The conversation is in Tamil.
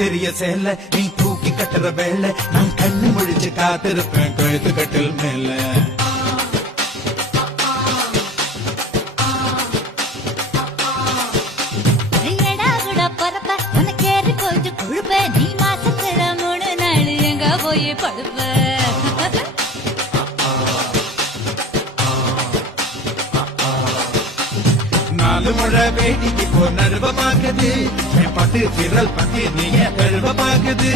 தெரிய சேல நீ தூக்கி கட்டுற வேலை நான் கண்ணு முழிச்சு காத்திருப்பேன் கழுத்து கட்டில் மேல எடா கூட பொறப்ப உனக்கேறி போச்சு கொழுப்ப நீ மாசத்துல 3 நாள் எங்க போய் படுப்ப நாலு முழை வேடிக்கு போ நழுவ பாக்குது என் பட்டு விரல் பத்தி நீ தழுவ பாக்குது